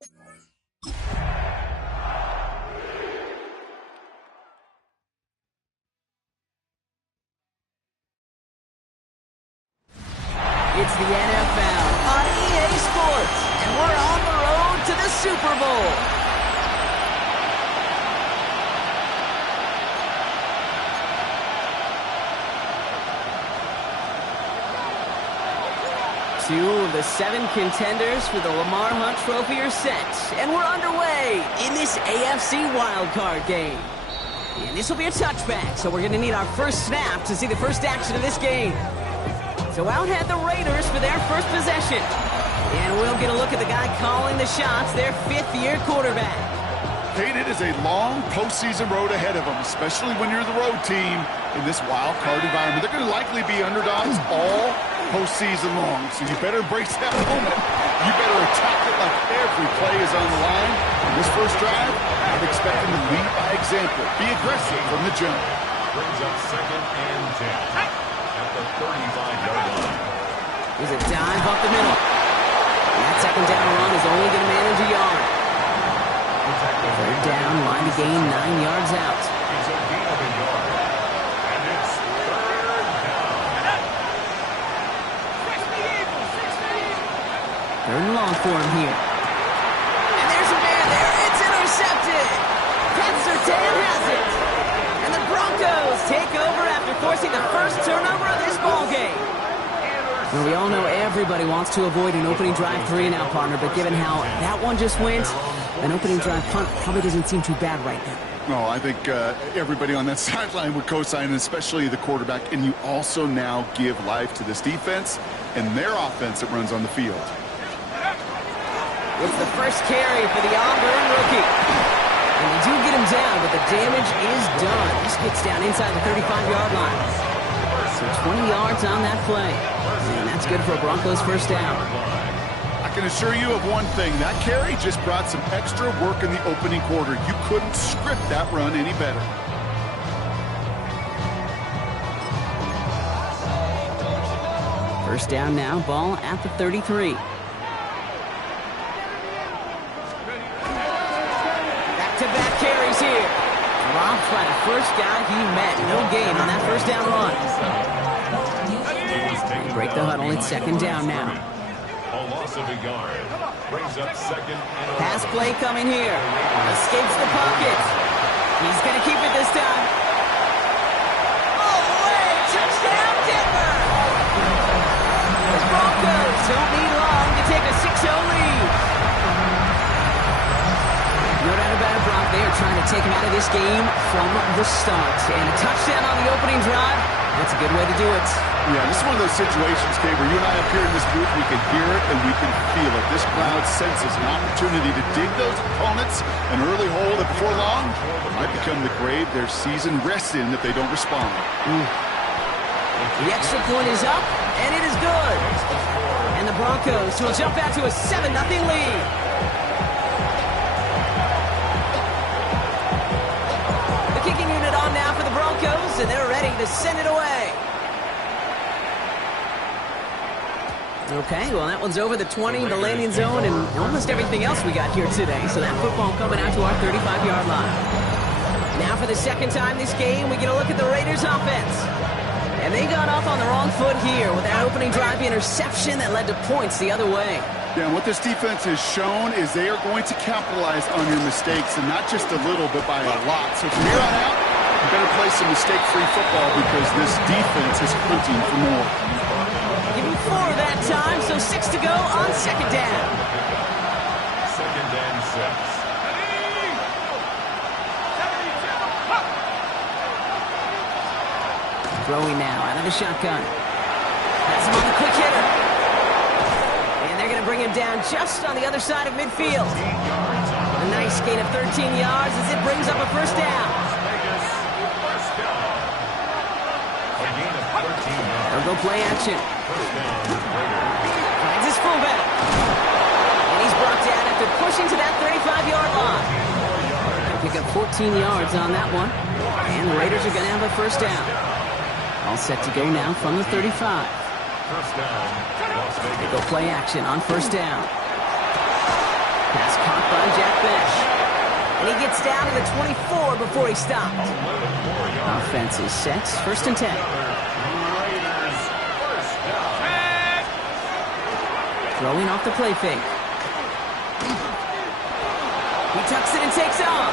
It's the NFL on EA Sports, and we're on the road to the Super Bowl. Two of the 7 contenders for the Lamar Hunt Trophy are set, and we're underway in this AFC wildcard game. And this will be a touchback, so we're going to need our first snap to see the first action of this game. So out head the Raiders for their first possession. And we'll get a look at the guy calling the shots, their 5th-year quarterback. Kate, it is a long postseason road ahead of them, especially when you're the road team in this wild card environment. They're going to likely be underdogs all postseason long, so you better embrace that moment. You better attack it like every play is on the line. In this first drive, I'm expecting to lead by example. Be aggressive from the jump. Brings up 2nd and 10 at the 35-yard line. Here's a dive up the middle. And that second down run is only going to manage a yard. Third down, line to gain 9 yards out. It's a gain of a yard. And it's 3rd down. 3rd and long for him here. And there's a man there. It's intercepted. Pat Surtain has it. And the Broncos take over after forcing the first turnover of this ballgame. Well, we all know everybody wants to avoid an opening drive 3 now, partner, but given how that one just went, an opening drive punt probably doesn't seem too bad right now. No, I think everybody on that sideline would co-sign, especially the quarterback. And you also now give life to this defense and their offense that runs on the field. It's the first carry for the Auburn rookie. And they do get him down, but the damage is done. This gets down inside the 35-yard line. So 20 yards on that play. And that's good for a Broncos first down. I can assure you of one thing. That carry just brought some extra work in the opening quarter. You couldn't script that run any better. First down now, ball at the 33. Back-to-back carries here. Dropped by the first guy he met. No gain on that first down run. Break the huddle. It's 2nd down now. A loss of a yard. Brings up 2nd and 11. Pass play coming here. Escapes the pocket. He's going to keep it this time. All the way. Touchdown, Denver. The Broncos don't need long to take a 6-0 lead. No doubt about it, Brock. They are trying to take him out of this game from the start. And a touchdown on the opening drive. That's a good way to do it. Yeah, this is one of those situations, Kate, where you and I up here in this booth, we can hear it and we can feel it. This crowd senses an opportunity to dig those opponents an early hole that before long might become the grave their season rests in if they don't respond. The extra point is up, and it is good. And the Broncos will jump out to a 7-0 lead. The kicking unit on now for the Broncos, and they're ready to send it away. Okay, well, that one's over the 20, the landing zone, and almost everything else we got here today. So that football coming out to our 35-yard line. Now for the second time this game, we get a look at the Raiders' offense. And they got off on the wrong foot here with that opening drive interception that led to points the other way. Yeah, and what this defense has shown is they are going to capitalize on your mistakes, and not just a little, but by a lot. So from here on out, you better play some mistake-free football because this defense is hunting for more. Give him 4 that time, so 6 to go on 2nd down. 2nd and 6. Throwing now out of the shotgun. That's him on the quick hitter. And they're going to bring him down just on the other side of midfield. A nice gain of 13 yards as it brings up a first down. They'll go play action. Finds his fullback. And he's brought down after pushing to that 35-yard line. Pick up 14 yards on that one. And the Raiders are going to have a first down. All set to go now from the 35. First down. They go play action on first down. Pass caught by Jack Bench. And he gets down to the 24 before he stopped. Offense is set. First and 10. Throwing off the play fake. He tucks it and takes off.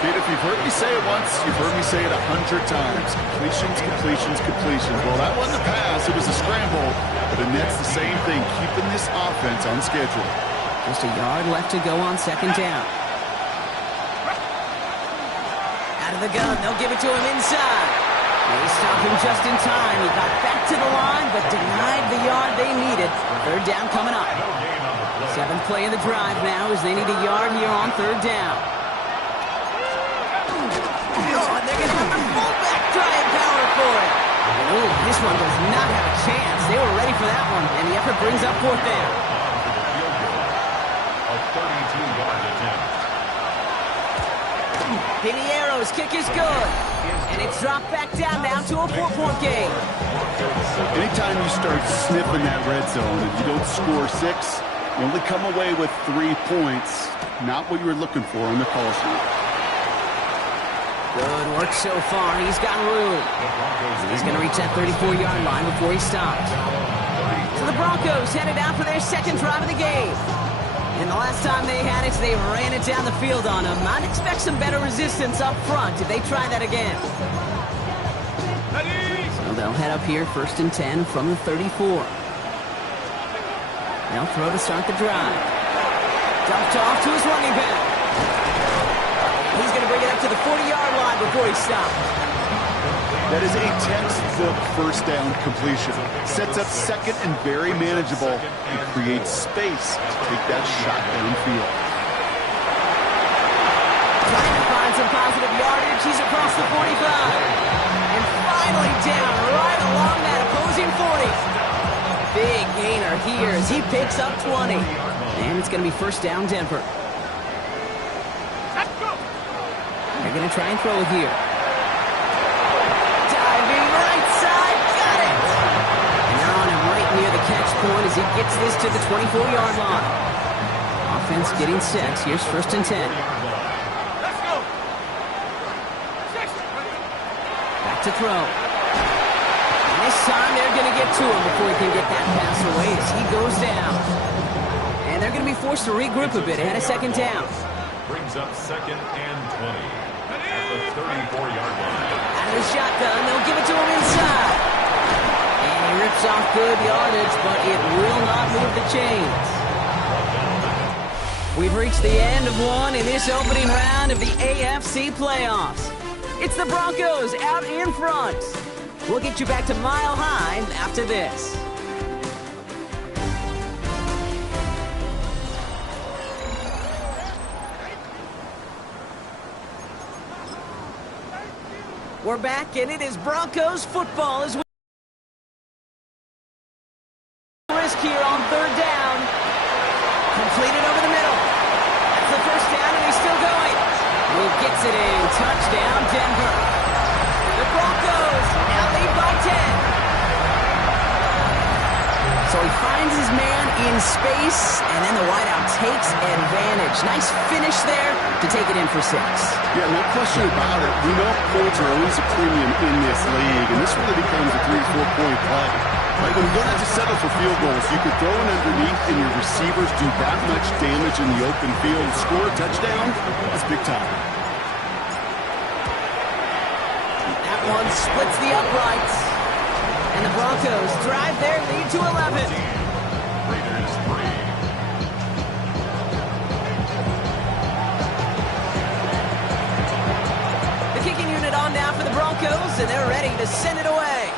Kid, if you've heard me say it once, you've heard me say it 100 times. Completions, completions, completions. Well, that wasn't a pass. It was a scramble. But the net's the same thing, keeping this offense on schedule. Just a yard left to go on second down. Out of the gun, they'll give it to him inside. They stop him just in time. He got back to the line, but denied the yard they needed. Third down coming up. Seventh play of the drive now as they need a yard here on third down. Oh, and they're going to have the fullback try and power for it. Oh, this one does not have a chance. They were ready for that one, and the effort brings up fourth down. A 32-yard attempt. Piniero's kick is good. And it's dropped back down now to a 4-point game. Anytime you start sniffing that red zone and you don't score 6, you only come away with 3 points. Not what you were looking for on the call sheet. Good work so far. He's got room. He's going to reach that 34-yard line before he stops. So the Broncos headed out for their second drive of the game. And the last time they had it, they ran it down the field on him. I'd expect some better resistance up front if they try that again. So they'll head up here, first and 10 from the 34. They'll throw to start the drive. Dumped off to his running back. He's going to bring it up to the 40-yard line before he stops. That is a textbook first down completion. Sets up second and very manageable and creates space to take that shot downfield. Trying to find some positive yardage. He's across the 45. And finally down right along that opposing 40. Big gainer here as he picks up 20. And it's going to be first down Denver. They're going to try and throw it here. Diving right side, got it! And they're on him right near the catch point as he gets this to the 24-yard line. Offense getting set. Here's first and 10. Back to throw. And this time they're going to get to him before he can get that pass away as he goes down. And they're going to be forced to regroup a bit ahead of second down. Brings up second and 20. At the 34-yard line. Out of the shotgun, they'll give it to him inside. And he rips off good yardage, but it will not move the chains. We've reached the end of one in this opening round of the AFC playoffs. It's the Broncos out in front. We'll get you back to Mile High after this. We're back, and it is Broncos football as we risk here on third down. Completed over the middle. That's the first down, and he's still going. He gets it in. Touchdown, Denver. The Broncos now lead by 10. So he finds his man in space, and then the wideout takes advantage. Nice finish there to take it in for 6. Yeah, no question about it. We know points are always a premium in this league, and this really becomes a 3 or 4 point play. Right, when you don't have to settle for field goals, you could throw it underneath and your receivers do that much damage in the open field. Score a touchdown, that's big time. That one splits the uprights. And the Broncos drive their lead to 11. Raiders 3. The kicking unit on now for the Broncos, and they're ready to send it away.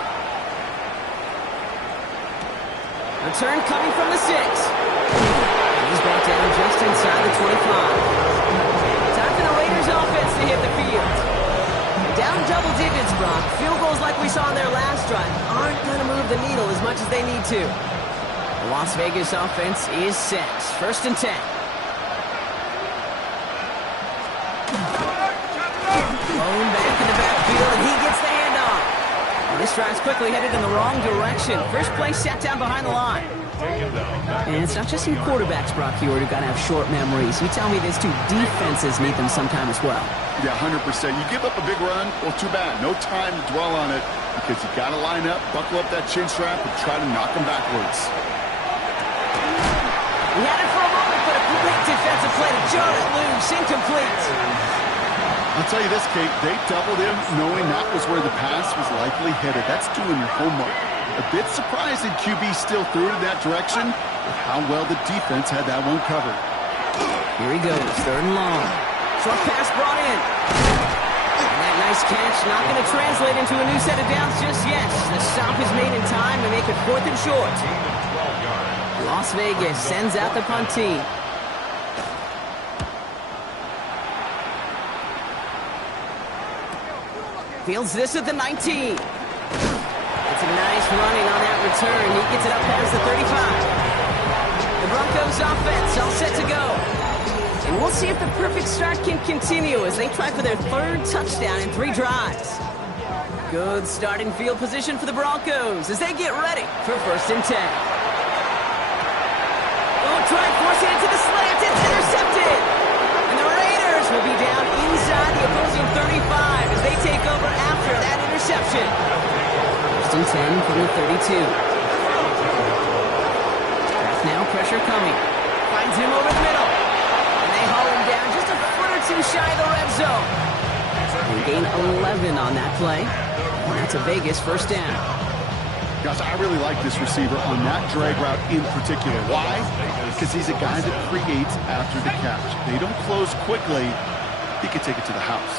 Return coming from the 6. He's brought down just inside the 25. Time for the Raiders offense to hit the field. Down double digits, Brock. Field goals like we saw in their last drive aren't going to move the needle as much as they need to. The Las Vegas offense is set. First and 10. Blown back in the backfield, and he gets the handoff. And This drive's quickly headed in the wrong direction. First play sat down behind the line. And it's not just in quarterbacks, Brock, who got to have short memories. You tell me this too, defenses need them sometime as well. Yeah, 100%. You give up a big run, well, too bad. No time to dwell on it because you got to line up, buckle up that chin strap, and try to knock them backwards. He had it for a moment, but a great defensive play to jar it loose. Incomplete. I'll tell you this, Kate, they doubled him knowing that was where the pass was likely headed. That's doing your homework. A bit surprising QB still threw it in that direction with how well the defense had that one covered. Here he goes, 3rd and long. Short pass brought in. And that nice catch not going to translate into a new set of downs just yet. The stop is made in time to make it 4th and short. Las Vegas sends out the punt team. Fields this at the 19. It's a nice running on that return. He gets it up past the 35. The Broncos offense all set to go. And we'll see if the perfect start can continue as they try for their 3rd touchdown in 3 drives. Good starting field position for the Broncos as they get ready for 1st and 10. Try forcing it to the slant. It's intercepted. And the Raiders will be down inside the opposing 35 as they take over after that interception. 1st and 10 from the 32. Draft now, pressure coming. Finds him over the middle. And they haul him down just a foot or two shy of the red zone. They gain 11 on that play. And that's a Vegas 1st down. Gosh, I really like this receiver on that drag route in particular. Why? Because he's a guy that creates after the catch. They don't close quickly. He can take it to the house.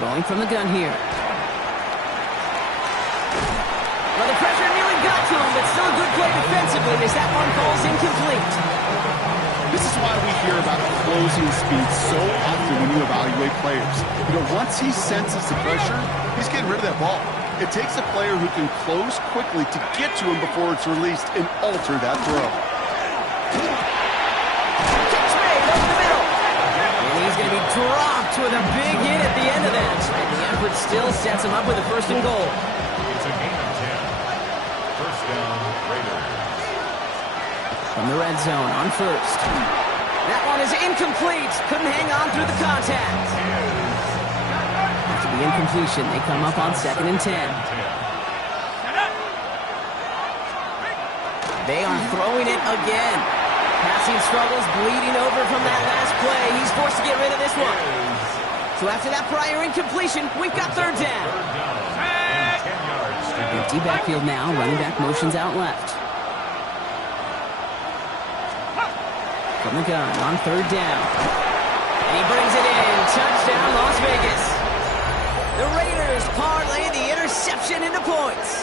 Rolling from the gun here. Well, the pressure nearly got to him, but still a good play defensively as that one falls incomplete. This is why we hear about closing speed so often when you evaluate players. You know, once he senses the pressure, he's getting rid of that ball. It takes a player who can close quickly to get to him before it's released and alter that throw. Catch made over the middle. And he's going to be dropped with a big hit at the end of that. And the effort still sets him up with a 1st and goal. It's a gain of 10. 1st down, Raiders. From the red zone on 1st. That one is incomplete. Couldn't hang on through the contact. After the incompletion, they come up on 2nd and 10. They are throwing it again. Passing struggles bleeding over from that last play. He's forced to get rid of this one. So after that prior incompletion, we've got 3rd down. Empty backfield now. Running back motions out left. From the gun on 3rd down. And he brings it in. Touchdown, Las Vegas. The Raiders parlay the interception into points.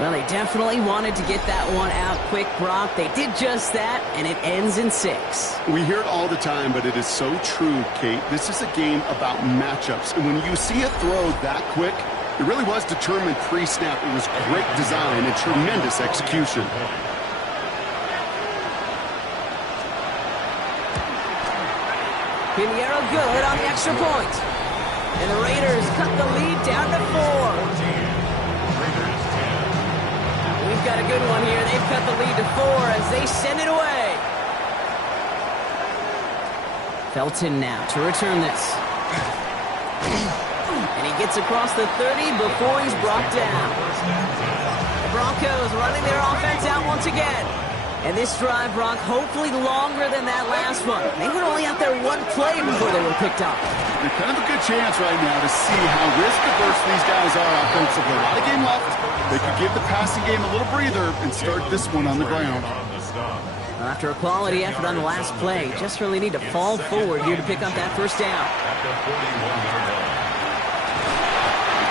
Well, they definitely wanted to get that one out quick, Brock. They did just that, and it ends in 6. We hear it all the time, but it is so true, Kate. This is a game about matchups. And when you see a throw that quick, it really was determined pre-snap. It was great design and tremendous execution. Pinheiro good on the extra point. And the Raiders cut the lead down to 4. We've got a good one here. They've cut the lead to 4 as they send it away. Felton now to return this. And he gets across the 30 before he's brought down. The Broncos running their offense out once again. And this drive, Brock, hopefully longer than that last one. They were only out there one play before they were picked up. They're kind of a good chance right now to see how risk-averse these guys are offensively. A lot of game left. They could give the passing game a little breather and start this one on the ground. After a quality effort on the last play, just really need to fall forward here to pick up that 1st down.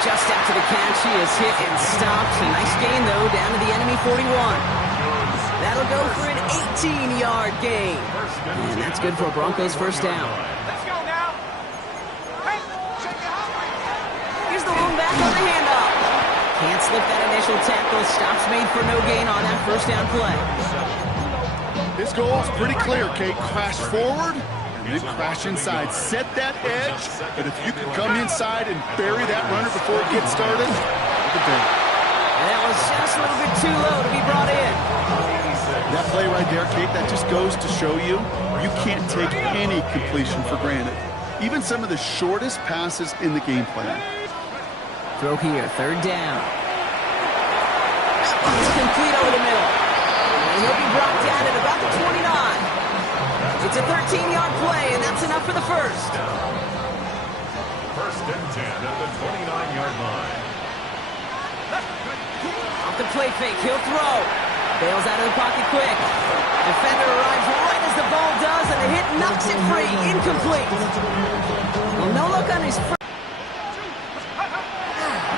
Just after the catch, he is hit and stopped. A nice gain, though, down to the enemy 41. That'll go for an 18-yard gain. And that's good for a Broncos 1st down. Let's go now. Hey, check it out. Here's the one back on the handoff. Can't slip that initial tackle. Stops made for no gain on that 1st down play. His goal is pretty clear, Kate. Crash forward and then crash inside. Set that edge, but if you can come inside and bury that runner before it gets started, look at that. And that was just a little bit too low to be brought in. That play right there, Kate, that just goes to show you, you can't take any completion for granted. Even some of the shortest passes in the game plan. Throw here, third down. It's complete over the middle. And he'll be brought down at about the 29. It's a 13-yard play, and that's enough for the first. First and 10 at the 29-yard line. Off the play fake, he'll throw. Bails out of the pocket quick. Defender arrives right as the ball does, and the hit knocks it free. Incomplete. Well, no look on his first.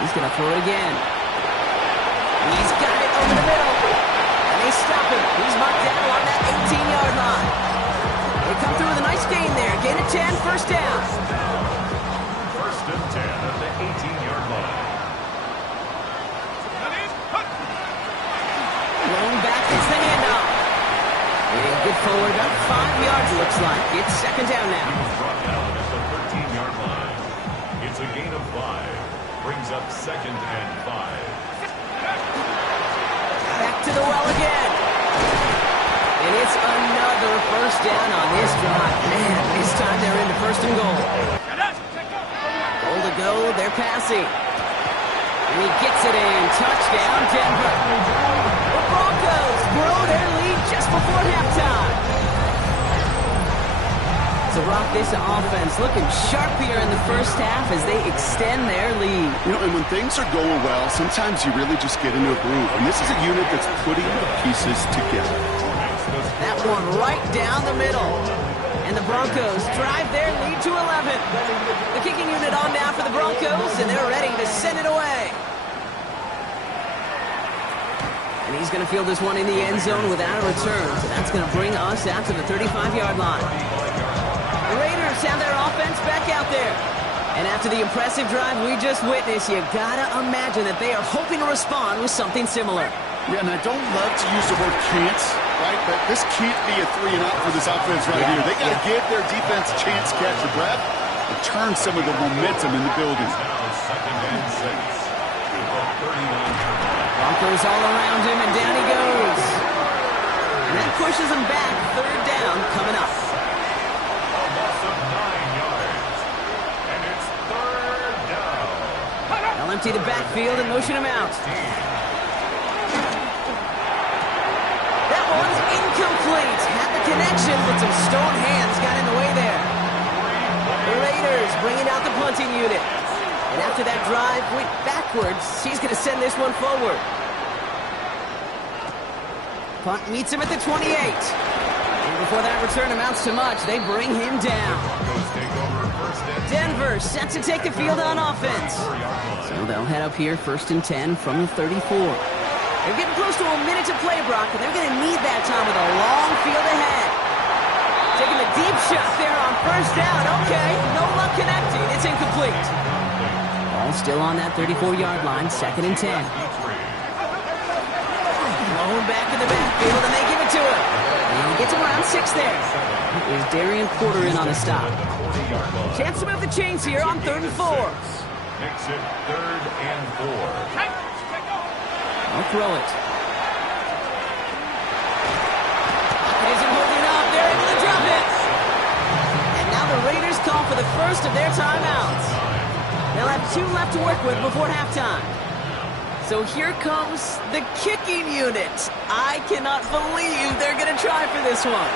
He's going to throw it again. He's got it over the middle. And they stop him. He's marked down along that 18-yard line. They come through with a nice gain there. Gain of 10, first down. First and 10 at the 18-yard line. Blown back is the handoff. And good forward, about 5 yards it looks like. It's second down now. He was brought down at the 13-yard line. It's a gain of 5. Brings up second and 5. Back to the well again. And it's another first down on this drive. Man, this time they're into first and goal. Goal to go, they're passing. And he gets it in. Touchdown, Denver. The Broncos grow their lead just before halftime. So, Brock, this offense looking sharp here in the first half as they extend their lead. You know, and when things are going well, sometimes you really just get into a groove. And this is a unit that's putting the pieces together. That one right down the middle. And the Broncos drive their lead to 11. The kicking unit on now for the Broncos, and they're ready to send it away. And he's going to field this one in the end zone without a return. So that's going to bring us out to the 35-yard line. The Raiders have their offense back out there. And after the impressive drive we just witnessed, you got to imagine that they are hoping to respond with something similar. Yeah, and I don't love to use the word can't, right? But this can't be a 3-and-out for this offense right here. They got to give their defense a chance to catch their breath and turn some of the momentum in the building. Now second and 6. Broncos all around him, and down he goes. And that pushes him back. Third down coming up. A loss of 9 yards. And it's third down. They'll empty the backfield and motion him out. That one's incomplete. Had the connection, but some stone hands got in the way there. The Raiders bringing out the punting unit. And after that drive went backwards, he's going to send this one forward. Punt meets him at the 28. And before that return amounts to much, they bring him down. Denver set to take the field on offense. So they'll head up here, first and 10 from the 34. They're getting close to a minute to play, Brock, and they're going to need that time with a long field ahead. Taking the deep shot there on first down. Okay, no luck connecting. It's incomplete. Ball still on that 34-yard line, second and 10. Thrown back in the backfield, and they give it to him. And he gets him around 6 there. There's Darian Porter in on the stop. Chance to move the chains here on 3rd and 4. Makes it 3rd and 4. I'll throw it. Isn't holding up. They're able to drop it. And now the Raiders call for the first of their timeouts. They'll have 2 left to work with before halftime. So here comes the kicking unit. I cannot believe they're going to try for this one.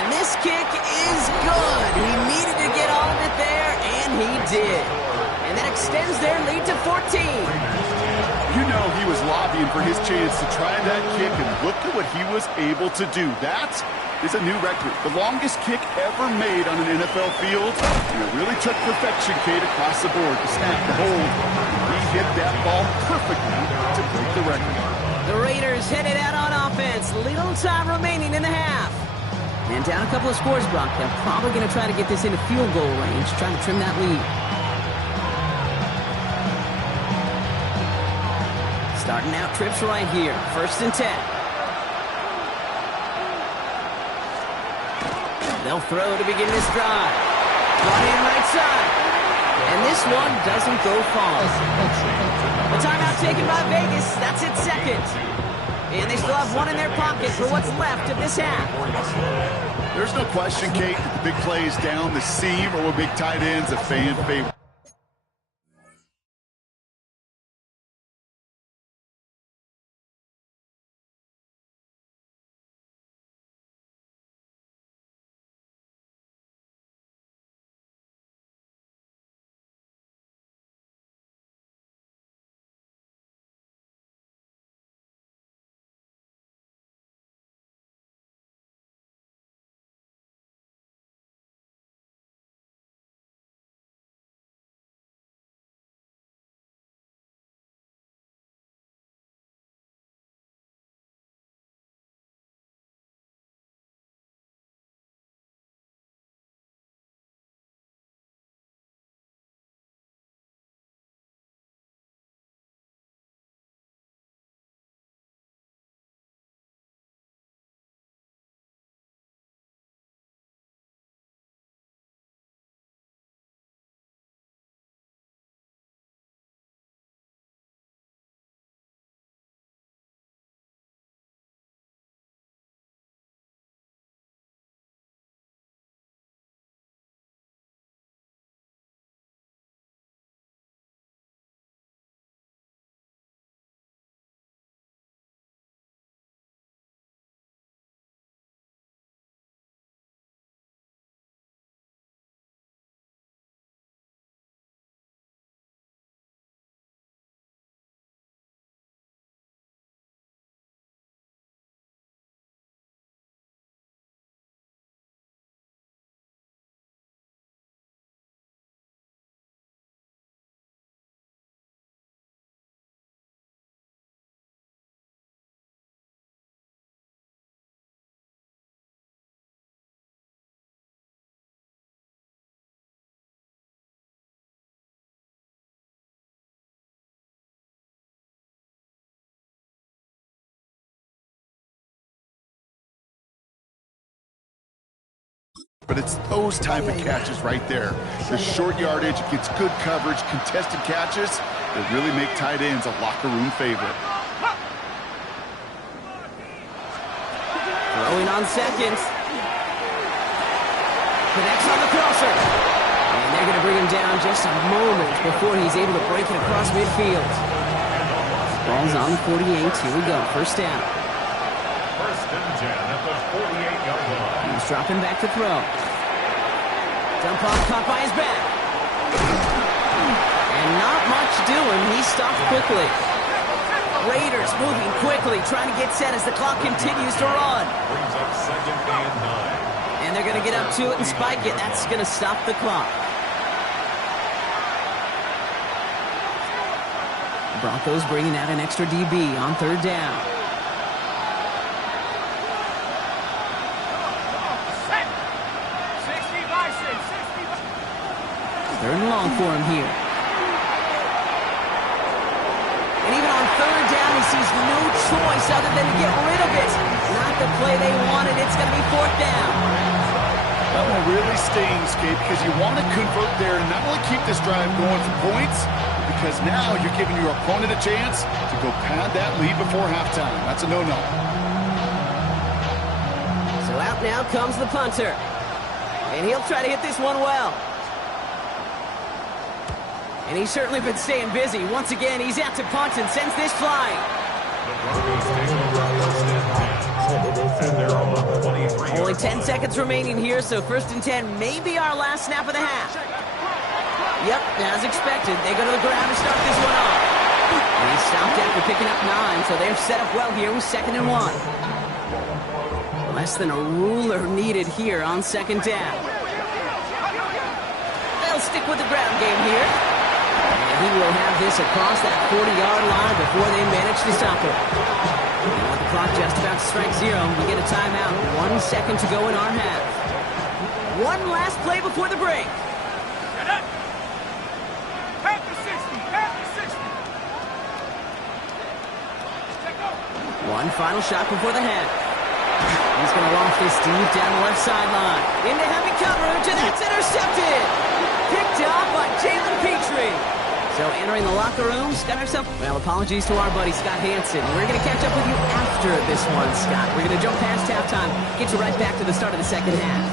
And this kick is good. He needed to get all of it there, and he did. And that extends their lead to 14. You know he was lobbying for his chance to try that kick, and look at what he was able to do. That is a new record. The longest kick ever made on an NFL field. And it really took perfection, Kate, across the board to snap the hold. He hit that ball perfectly to break the record. The Raiders headed out on offense. Little time remaining in the half. And down a couple of scores, Brock. They're probably going to try to get this into field goal range, trying to trim that lead. Starting out trips right here. First and 10. They'll throw to begin this drive. Brought in right side. And this one doesn't go far. The timeout taken by Vegas. That's its second. And they still have one in their pocket for what's left of this half. There's no question, Kate, that the big plays down the seam or with big tight ends, a fan favorite. But it's those type of catches right there. The short yardage, gets good coverage, contested catches that really make tight ends a locker room favorite. Throwing on seconds. Connects on the crosser. And they're going to bring him down just a moment before he's able to break it across midfield. Ball's on the 48. Here we go. First down. First and 10 at the 48-yard line. He's dropping back to throw. Dump off caught by his back. And not much doing. He stopped quickly. Raiders moving quickly, trying to get set as the clock continues to run. Brings up second and 9. And they're going to get up to it and spike it. That's going to stop the clock. Broncos bringing out an extra DB on third down. Third and long for him here. And even on third down, he sees no choice other than to get rid of it. Not the play they wanted. It's going to be fourth down. That one really stings, Gabe, because you want to convert there and not only keep this drive going for points, because now you're giving your opponent a chance to go pad that lead before halftime. That's a no-no. So out now comes the punter. And he'll try to hit this one well. And he's certainly been staying busy. Once again, he's out to punt and sends this flying. The Broncos take over first and 10. And they're on 23. Only 10 seconds remaining here, so first and 10 may be our last snap of the half. Yep, as expected, they go to the ground to start this one off. And he stopped after picking up 9, so they're set up well here with second and 1. Less than a ruler needed here on second down. They'll stick with the ground game here. And he will have this across that 40-yard line before they manage to stop it. And with the clock just about to strike 0, we get a timeout. 1 second to go in our half. One last play before the break. One final shot before the half. He's going to loft this deep down the left sideline. Into heavy coverage, and that's intercepted. Picked up by Jalen Petrie. So entering the locker room, Scott ourselves. Well, apologies to our buddy Scott Hansen. We're going to catch up with you after this one, Scott. We're going to jump past halftime, get you right back to the start of the second half.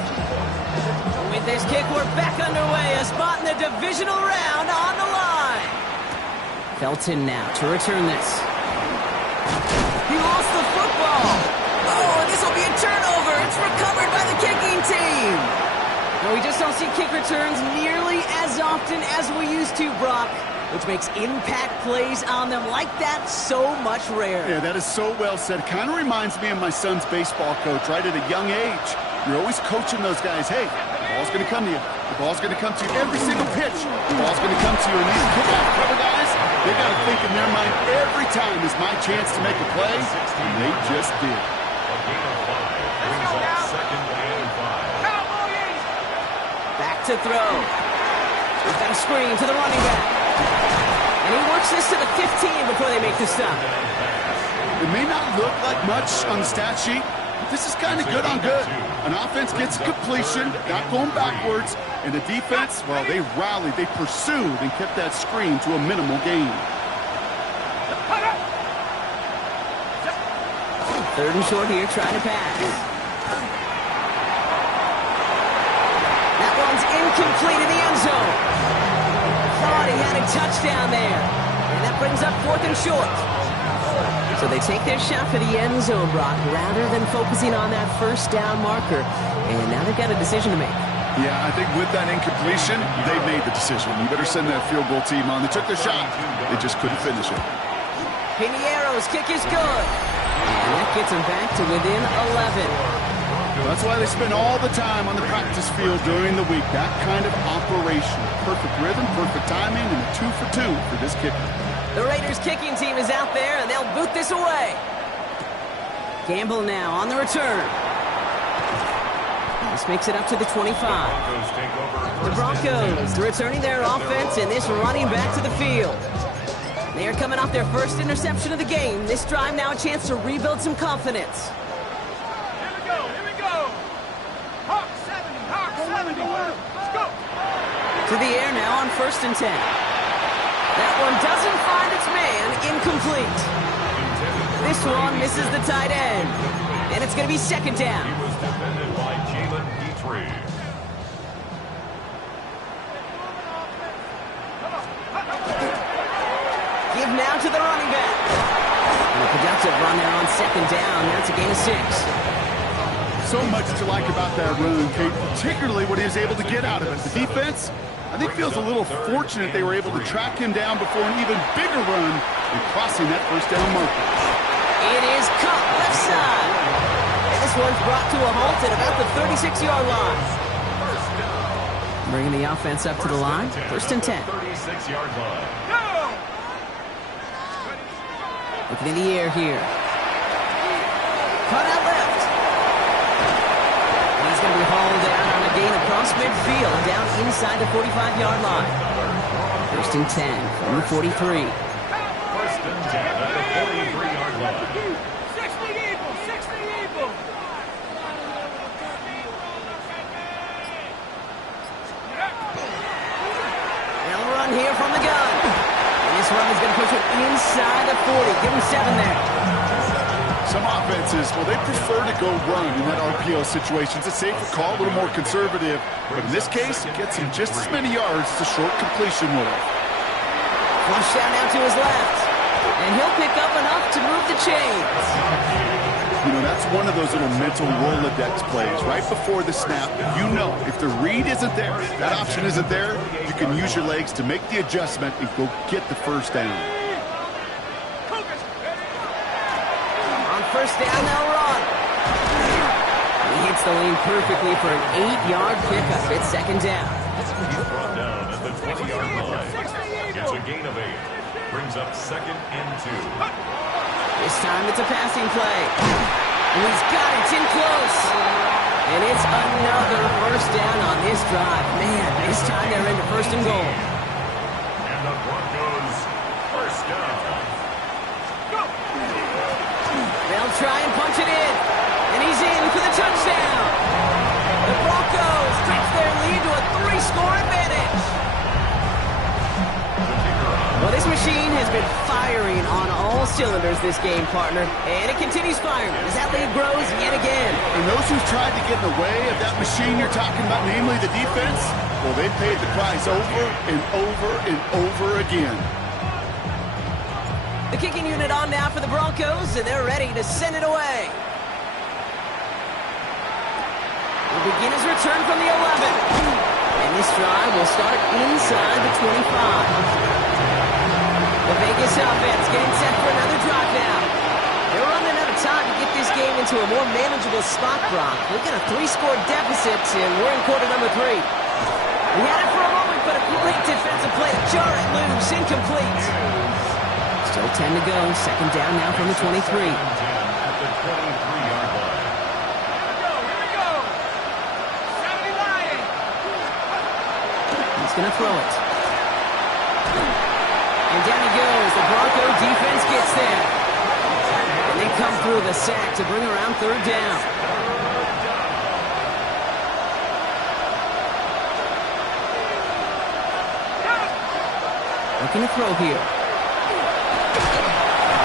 With this kick, we're back underway. A spot in the divisional round on the line. Felton now to return this. He lost the football. Oh, this will be a turnover. It's recovered by the kicking team. Well, we just don't see kick returns nearly as often as we used to, Brock, which makes impact plays on them like that so much rarer. Yeah, that is so well said. It kind of reminds me of my son's baseball coach, right at a young age. You're always coaching those guys, hey, the ball's going to come to you. The ball's going to come to you every single pitch. The ball's going to come to you. And these kickoff cover guys, they got to think in their mind every time is my chance to make a play, and they just did. A gain of 5 brings up second and 5. Back to throw. He's got a screen to the running back. And he works this to the 15 before they make the stop. It may not look like much on the stat sheet, but this is kind of good on good. An offense gets completion, not going backwards, and the defense, well, they rallied, they pursued, and kept that screen to a minimal gain. Third and short here, trying to pass. That one's incomplete in the end zone. Thought he had a touchdown there. And that brings up fourth and short. So they take their shot for the end zone, Brock, rather than focusing on that first down marker. And now they've got a decision to make. Yeah, I think with that incompletion, they made the decision. You better send that field goal team on. They took their shot. They just couldn't finish it. Piniero's kick is good. And that gets them back to within 11. That's why they spend all the time on the practice field during the week. That kind of operation. Perfect rhythm, perfect timing, and a 2 for 2 for this kicker. The Raiders kicking team is out there, and they'll boot this away. Gamble now on the return. This makes it up to the 25. The Broncos returning their offense, and this running back to the field. They are coming off their first interception of the game. This drive now a chance to rebuild some confidence. Here we go. Hawk 70. Let's go. To the air now on 1st and 10. That one doesn't find its man. Incomplete. This one misses the tight end. And it's going to be second down. He was defended by Jalen Petrie. Give now to the running back. And a productive run there on second down. That's a gain of 6. So much to like about that run, Kate, particularly what he was able to get out of it. The defense, I think, feels a little fortunate they were able to track him down before an even bigger run and crossing that first down marker. It is caught left side. And this one's brought to a halt at about the 36-yard line. Bringing the offense up to the line. 1st and 10. 36-yard line. Looking in the air here. Cut out left. And he's going to be hauled down on a gain across midfield, down inside the 45-yard line. 1st and 10 from the 43. 1st and 10 at the 43-yard line. 60 Eagles. They'll run here from the gun. And this run is going to push it inside the 40. Give him 7 there. Some offenses, well, they prefer to go run in that RPO situation. It's a safer call, a little more conservative. But in this case, it gets him just as many yards as a short completion would have. Flush down now to his left. And he'll pick up enough to move the chains. You know, that's one of those little mental Rolodex plays. Right before the snap, you know if the read isn't there, that option isn't there, you can use your legs to make the adjustment and go get the first down. On 1st down, they'll run. He hits the lane perfectly for an 8-yard pickup. It's 2nd down. He's brought down at the 20-yard line. It's a gain of 8. Brings up 2nd and 2. This time it's a passing play. And he's got it. It's in close. And it's another 1st down on this drive. Man, this time they're into 1st and goal. And the Broncos 1st down. They'll try and punch it in. And he's in for the touchdown. The Broncos stretch their lead to a 3-score advantage. Well, this machine has been firing on all cylinders this game, partner. And it continues firing as that lead grows yet again. And those who've tried to get in the way of that machine you're talking about, namely the defense, well, they've paid the price over and over and over again. The kicking unit on now for the Broncos, and they're ready to send it away. Will begin his return from the 11. And this drive will start inside the 25. The Vegas offense getting set for another drive now. They're running out of time to get this game into a more manageable spot, Brock. Look at a 3-score deficit, and we're in quarter number 3. We had it for a moment, but a great defensive play to jar it loose, incomplete. Still 10 to go, second down now from the 23. At the 23-yard line. Here we go. 79. He's going to throw it. And down he goes. The Bronco defense gets there. And they come through the sack to bring around third down. Looking to throw here.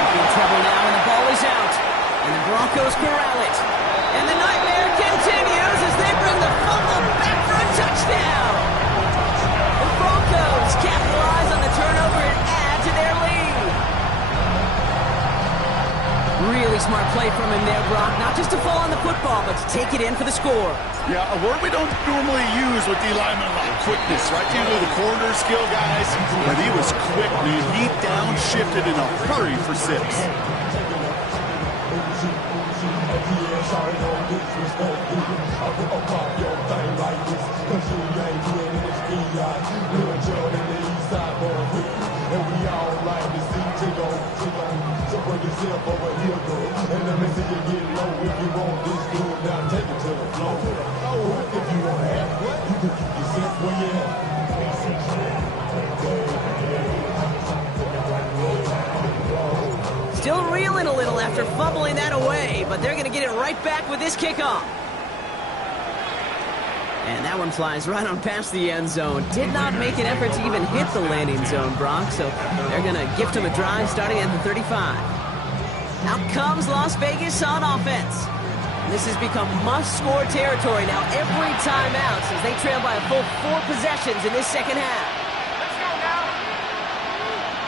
In trouble now, and the ball is out. And the Broncos corral it. And the nightmare continues as they bring the fumble back for a touchdown. The Broncos capitalize on the turnover and add to their lead. Really smart play from him there, Brock. Not just to fall on the football, but to take it in for the score. Yeah, a word we don't normally use with D linemen, like quickness, right? Due to the corner skill guys. But he was quick, man. He downshifted in a hurry for 6. Still reeling a little after fumbling that away, but they're going to get it right back with this kickoff. And that one flies right on past the end zone. Did not make an effort to even hit the landing zone, Brock, so they're going to gift him a drive starting at the 35. Out comes Las Vegas on offense. This has become must-score territory now every time out since they trail by a full 4 possessions in this second half. Let's go now.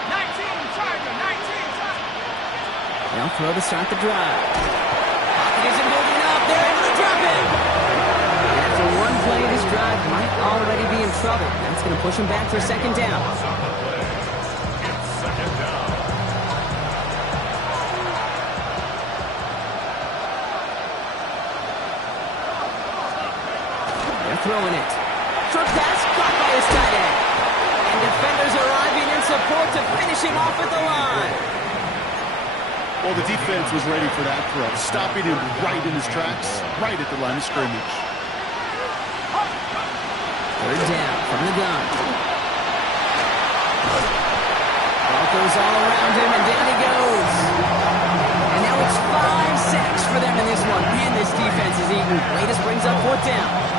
19 Tiger, 19 Tiger. They'll throw to start the drive. Pocket isn't holding up. They're able to drop it. And after one play, this drive might already be in trouble. That's going to push them back for a second down. Throwing it. Short pass caught by his tight end. And defenders arriving in support to finish him off at the line. Well, the defense was ready for that throw, stopping him right in his tracks, right at the line of scrimmage. Third down from the gun. Broncos all around him, and down he goes. And now it's 5 sacks for them in this one. Man, this defense is eating. Latest brings up 4th down.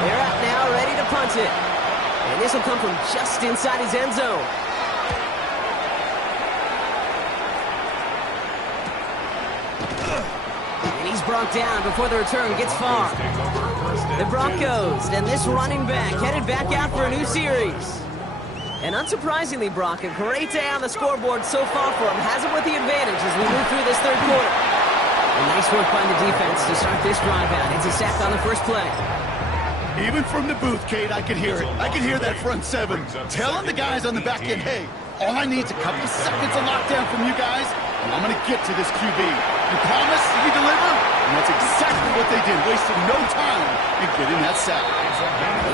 They're out now, ready to punt it. And this will come from just inside his end zone. And he's brought down before the return gets far. The Broncos and this running back headed back out for a new series. And unsurprisingly, Brock, a great day on the scoreboard so far for him. Has him with the advantage as we move through this third quarter. And nice work by the defense to start this drive out. It's a sack on the first play. Even from the booth, Kate, I could hear it. I could hear that front 7 telling the guys on the back end, hey, all I need is a couple seconds of lockdown from you guys, and I'm going to get to this QB. You promise, you deliver, and that's exactly what they did, wasting no time in getting that sack.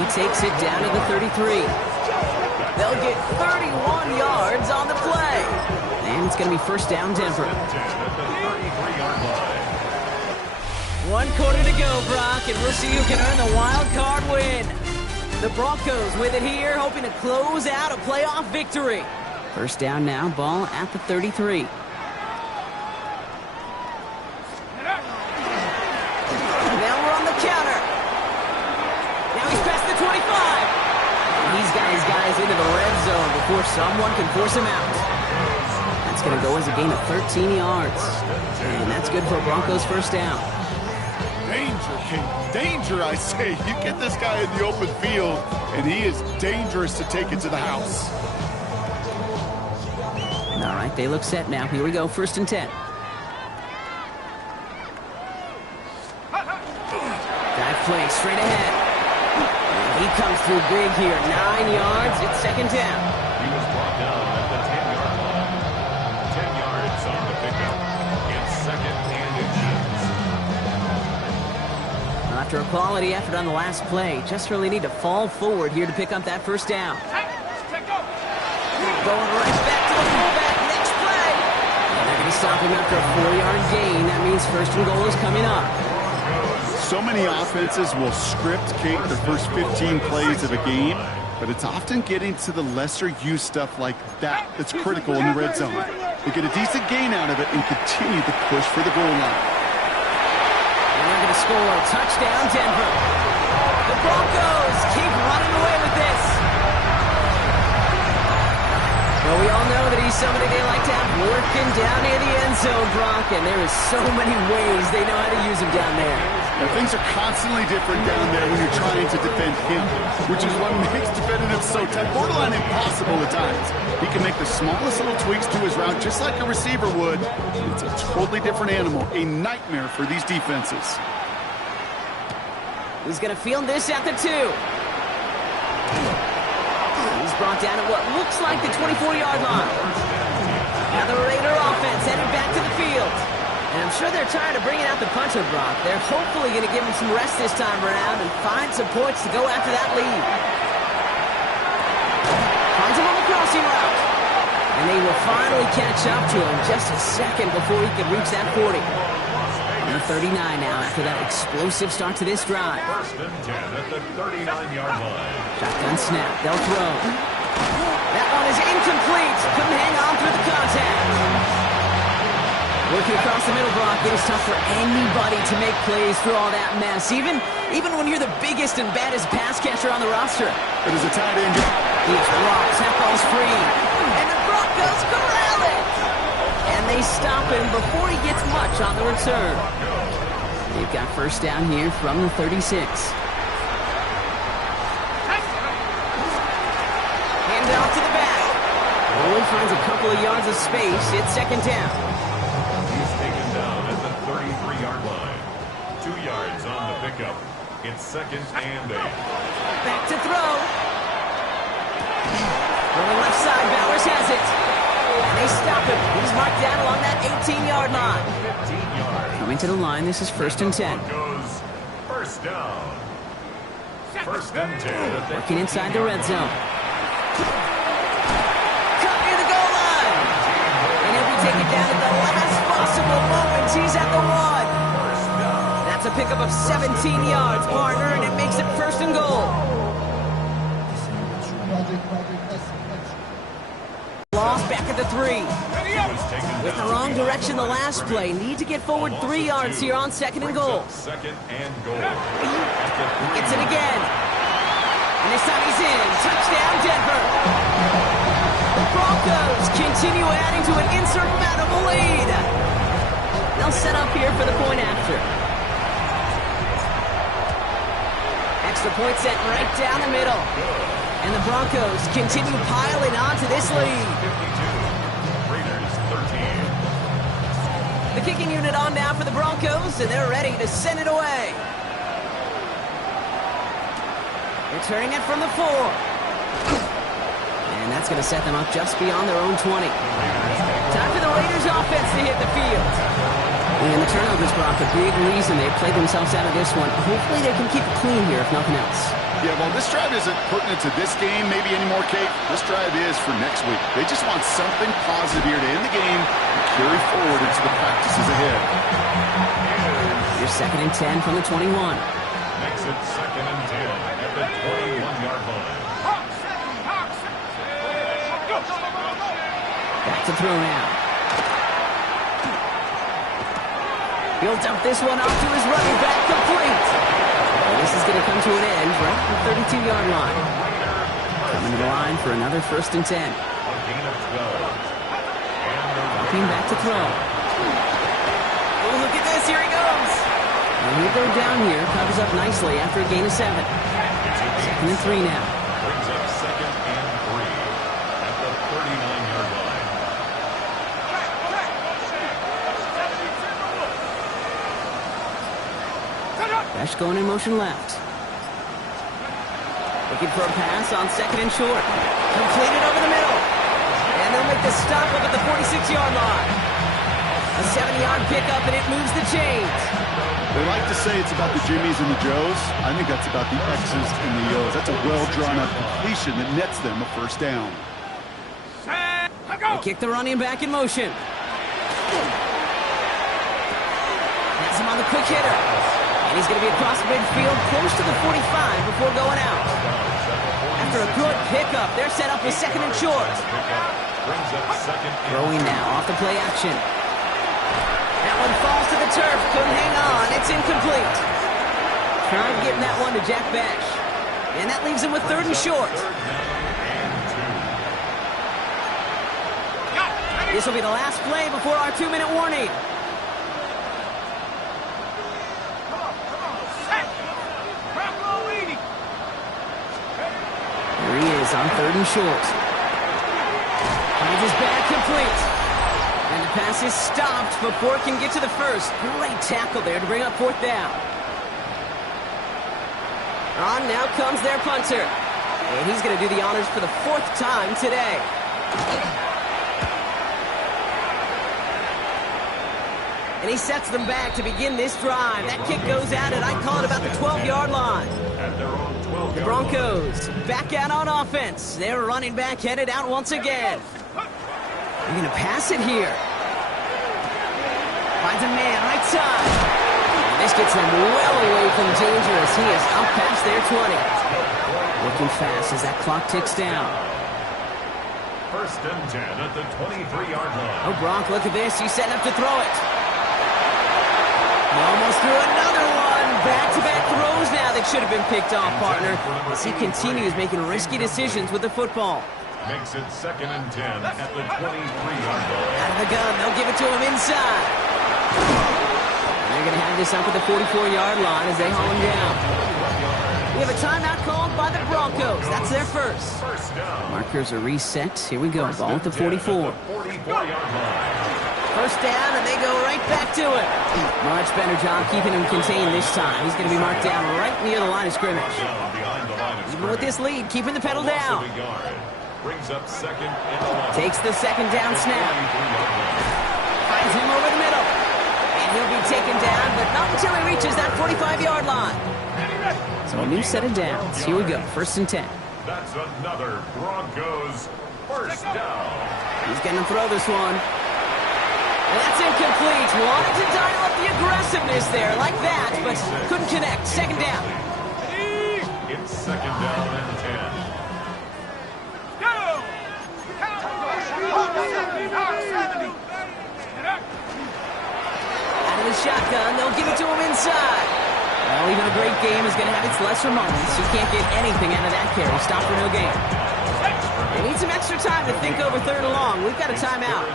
He takes it down to the 33. They'll get 31 yards on the play. And it's going to be first down Denver. 1 quarter to go, Brock, and we'll see who can earn the wild card win. The Broncos with it here, hoping to close out a playoff victory. First down now, ball at the 33. guys into the red zone before someone can force him out. That's going to go as a gain of 13 yards. And that's good for a Broncos first down. Danger, King. Danger, I say. You get this guy in the open field, and he is dangerous to take it to the house. All right, they look set now. Here we go, 1st and 10. Dive play straight ahead. And he comes through big here. 9 yards. It's 2nd down. He was brought down at the 10-yard line. 10 yards on the pickup. It's 2nd and inches. Well, after a quality effort on the last play, just really need to fall forward here to pick up that 1st down. Going right back to the fullback. Next play. And they're going to stop him after a 4-yard gain. That means 1st and goal is coming up. So many offenses will script, Kate, the first 15 plays of a game, but it's often getting to the lesser used stuff like that that's critical in the red zone. They get a decent gain out of it and continue the push for the goal line. And they're going to score a touchdown, Denver. The Broncos keep running away with this. Well, we all know that he's somebody they like to have working down near the end zone, Brock, and there is so many ways they know how to use him down there. Now, things are constantly different down there when you're trying to defend him, which is what makes defending him so tough, borderline impossible at times. He can make the smallest little tweaks to his route just like a receiver would. It's a totally different animal, a nightmare for these defenses. He's going to field this at the 2. He's brought down at what looks like the 24-yard line. Now the Raider offense headed back to the field. And I'm sure they're tired of bringing out the puncher, Brock. They're hopefully going to give him some rest this time around and find some points to go after that lead. Finds him on the crossing route. And they will finally catch up to him just a second before he can reach that 40. On the 39 now after that explosive start to this drive. 1st and 10 at the 39-yard line. Shotgun snap. They'll throw. That one is incomplete. Couldn't hang on through the contact. Working across the middle, Brock, it is tough for anybody to make plays through all that mess, even when you're the biggest and baddest pass catcher on the roster. It is a tight end. He's blocked. That ball's free. And the Broncos corral it. And they stop him before he gets much on the return. They've got 1st down here from the 36. Hand off to the back. Only finds a couple of yards of space. It's 2nd down. He's taken down at the 33-yard line. 2 yards on the pickup. It's 2nd and 8. Back to throw. On the left side, Bowers has it. And they stop him. He's marked down along that 18-yard line. 15 yards. Coming to the line, this is 1st and 10. Goes 1st down. 1st and 10 at the Working inside the red zone. Cut near the goal line. And he'll be taken down at the last possible moment. He's at the 1. That's a pickup of 17 yards, partner, and it makes it 1st and goal. Lost back at the 3. With the wrong direction the last play. Need to get forward 3 yards here on 2nd and goal. 2nd and goal. Gets it again. And this time he's in. Touchdown, Denver. The Broncos continue adding to an insurmountable lead. They'll set up here for the point after. Extra point set right down the middle. And the Broncos continue piling on to this lead. 52. Raiders 13. The kicking unit on now for the Broncos, and they're ready to send it away. Returning it from the 4. And that's going to set them up just beyond their own 20. Time for the Raiders offense to hit the field. And the turnovers, Brock, a big reason they played themselves out of this one. Hopefully they can keep it clean here, if nothing else. Yeah, well, this drive isn't pertinent to this game, maybe anymore, Kate. This drive is for next week. They just want something positive here to end the game and carry forward into the practices ahead. Here's 2nd and 10 from the 21. Makes it 2nd and 10 at the 21-yard line. Back to throw now. He'll dump this one off to his running back, complete. And this is going to come to an end right at the 32-yard line. Coming to the line for another 1st and 10. A gain of 12. Looking back to throw. Oh, look at this. Here he goes. And he'll go down here. Covers up nicely after a gain of 7. 2nd and 3 now. Brings up 2nd and 3 at the 39-yard line. Besh going in motion left. Looking for a pass on 2nd and short. Completed over the middle. And they'll make the stop up at the 46-yard line. A 7-yard pickup, and it moves the chains. They like to say it's about the Jimmies and the Joes. I think that's about the X's and the O's. That's a well-drawn-up completion that nets them a 1st down. They kick the running back in motion. Has him on the quick hitter. And he's going to be across the midfield, close to the 45 before going out. After a good pickup, they're set up with 2nd and short. Throwing now off the play action. That one falls to the turf. Couldn't hang on. It's incomplete. Trying getting that one to Jack Besh. And that leaves him with 3rd and short. This will be the last play before our 2-minute warning. Here he is on 3rd and short. Finds his back complete. And the pass is stopped before it can get to the 1st. Great tackle there to bring up 4th down. On now comes their punter. And he's going to do the honors for the 4th time today. And he sets them back to begin this drive. That kick goes out at, I'd call it about the 12-yard line. The Broncos back out on offense. Their running back headed out once again. They're going to pass it here. Finds a man, right side. And this gets them well away from danger as he is out past their 20. Looking fast as that clock ticks down. 1st and 10 at the 23-yard line. Oh, Bronk, look at this. He's setting up to throw it. He almost threw another one. Back-to-back throws now that should have been picked off, partner, as he continues making risky decisions with the football. Makes it 2nd and 10 at the 23-yard line. Out of the gun, they'll give it to him inside. And they're going to have this up at the 44-yard line as they haul him down. We have a timeout called by the Broncos. That's their 1st. Markers are reset. Here we go. Ball at the 44. 44-yard line. 1st down, and they go right back to it. Much better job keeping him contained this time. He's going to be marked down right near the line of scrimmage. Even with this lead, keeping the pedal down. Brings up 2nd and 11. Takes the 2nd down snap. Finds him over the middle. And he'll be taken down, but not until he reaches that 45-yard line. So a new set of downs. Here we go. 1st and 10. That's another Broncos 1st down. He's going to throw this one. And that's incomplete. Wanted to dial up the aggressiveness there like that, but couldn't connect. 2nd down. It's 2nd down and 10. Out of the shotgun, they'll give it to him inside. Well, even a great game is going to have its lesser moments. You can't get anything out of that carry. Stop for no gain. They need some extra time to think over 3rd and long. We've got a timeout.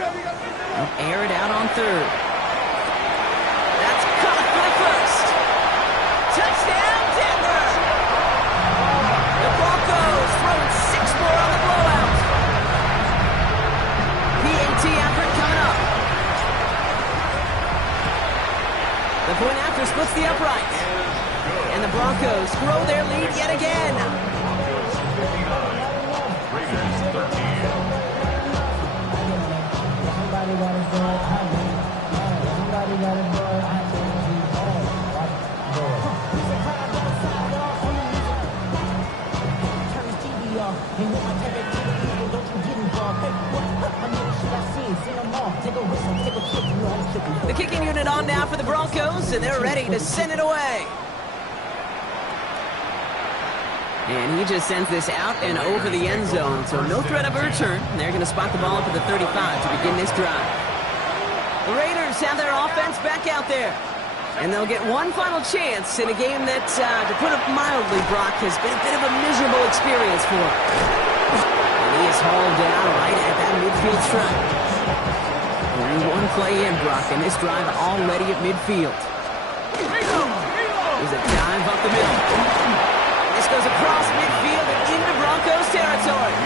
They'll air it out on 3rd. That's caught for the 1st. Touchdown, Denver! The Broncos throwing 6 more on the blowout. PAT effort coming up. The point after splits the upright. And the Broncos grow their lead yet again. Raiders 13. The kicking unit on now for the Broncos, and they're ready to send it away. And he just sends this out and over the end zone, so no threat of a return. They're going to spot the ball up at the 35 to begin this drive. The Raiders have their offense back out there. And they'll get one final chance in a game that, to put it mildly, Brock, has been a bit of a miserable experience for him. And he is hauled down right at that midfield stripe. Only one play in, Brock, and this drive already at midfield. There's a dive up the middle. This goes across midfield and into Broncos territory.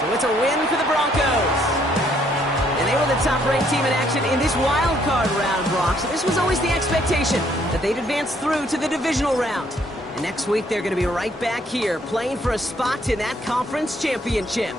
So it's a win for the Broncos. And they were the top-ranked team in action in this wild card round, Brock. So this was always the expectation, that they'd advance through to the divisional round. And next week, they're going to be right back here, playing for a spot in that conference championship.